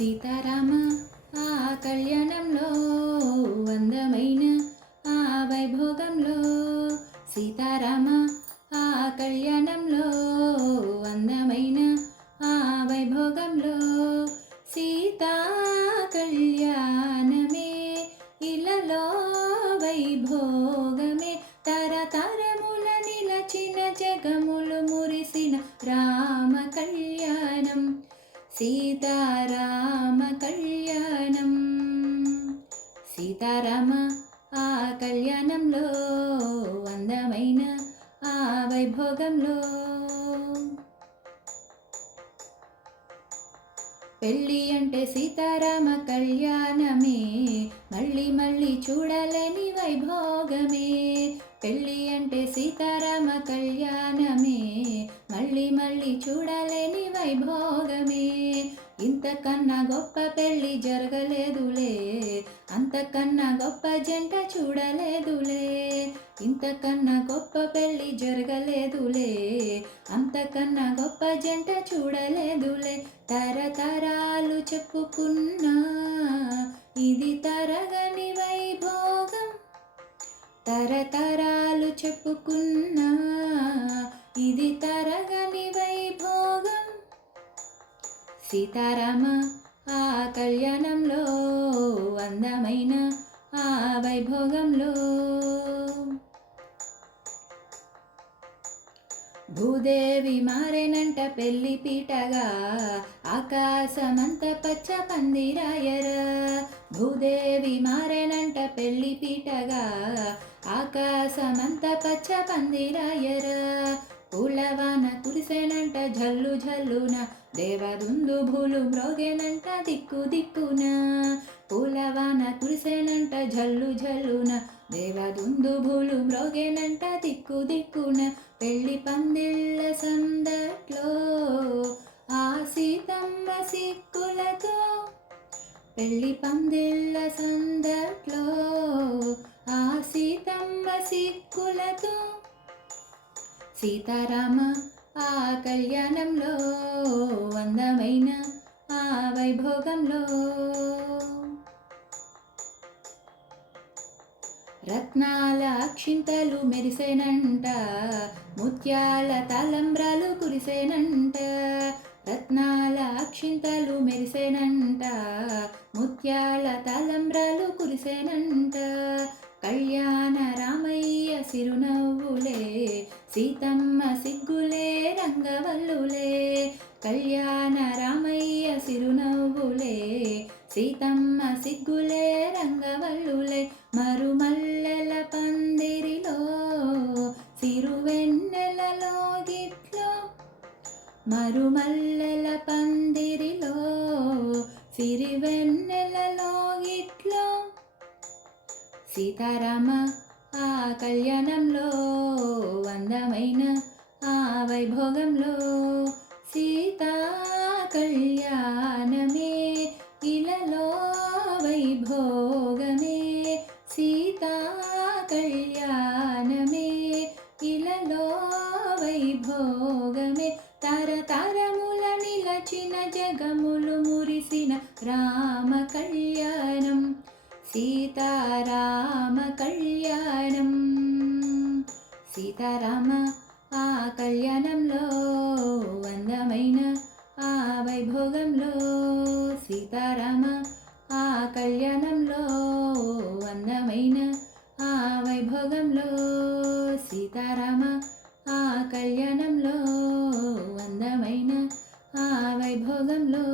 సీతారామ ఆ కళ్యాణంలో అందమైన ఆ వైభోగంలో సీతారామ ఆ కళ్యాణంలో అందమైన ఆ వైభోగంలో సీతా కళ్యాణమే ఇలలో వైభోగమే తరతరముల నిలచిన జగములు మురిసిన రామ కళ్యాణం సీతారామ కళ్యాణం సీతారామ ఆ కళ్యాణంలో అందమైన ఆ వైభోగంలో పెళ్ళి అంటే సీతారామ కళ్యాణమే మళ్ళీ మళ్ళీ చూడలేని వైభోగమే పెళ్ళి అంటే సీతారామ కళ్యాణమే మళ్ళీ మళ్ళీ చూడలేని వైభోగమే ఇంతకన్నా గొప్ప పెళ్ళి జరగలేదులే అంతకన్నా గొప్ప జంట చూడలేదులే ఇంతకన్నా గొప్ప పెళ్ళి జరగలేదులే అంతకన్నా గొప్ప జంట చూడలేదులే తరతరాలు చెప్పుకున్నా ఇది తరగని వైభోగం తరతరాలు చెప్పుకున్నా ఇది తరగని వైభోగం సీతారామ ఆ కళ్యాణంలో అందమైన ఆ వైభోగంలో భూదేవి మారేనంట పెళ్లి పీటగా ఆకాశమంత పచ్చ పందిరాయరా భూదేవి మారేనంట పెళ్లి పీటగా ఆకాశమంత పచ్చ పందిరాయరా పూలవాన కురిసేనంట జల్లు జల్లున దేవదుందుభులు మ్రోగేనంట దిక్కు దిక్కున పూలవాన కురిసేనంట జల్లు జల్లున దేవదుందుభులు మ్రోగేనంట దిక్కు దిక్కున పెళ్లి పందిళ్ళ సందట్లో ఆ సీతమ్మ సిక్కులతో పెళ్లి పందిళ్ళ సందట్లో ఆ సీతమ్మ సిక్కులతో సీతారామ ఆ కళ్యాణంలో అందమైన ఆ వైభోగంలో రత్నాల అక్షింతలు మెరిసేనంట ముత్యాల తలంబ్రాలు కురిసేనంట రత్నాల అక్షింతలు మెరిసేనంట ముత్యాల తలంబ్రాలు కురిసేనంట కళ్యాణ రామయ్య సిరునవ్వులే సీతమ్మ సిగ్గులే రంగవల్లులే కళ్యాణ రామయ్య సిరునవ్వులే సీతమ్మ సిగ్గులే రంగవల్లులే మరుమల్లెల పందిరిలో సిరువెన్నెలలో గిట్లో మరుమల్లెల పందిరిలో సిరివెన్నెలలో గిట్లో సీతారామ ఆ కళ్యాణంలో అందమైన ఆ వైభోగంలో సీతా కళ్యాణమే ఇలలో వైభోగమే సీతా కళ్యాణమే ఇలలో వైభోగమే తరతరముల నిలచిన జగములు మురిసిన రామ కళ్యాణం సీతారామ కళ్యాణం సీతారామ ఆ కళ్యాణంలో అందమైన ఆ వైభోగంలో సీతారామ ఆ కళ్యాణంలో అందమైన ఆ వైభోగంలో సీతారామ ఆ కళ్యాణంలో అందమైన ఆ వైభోగంలో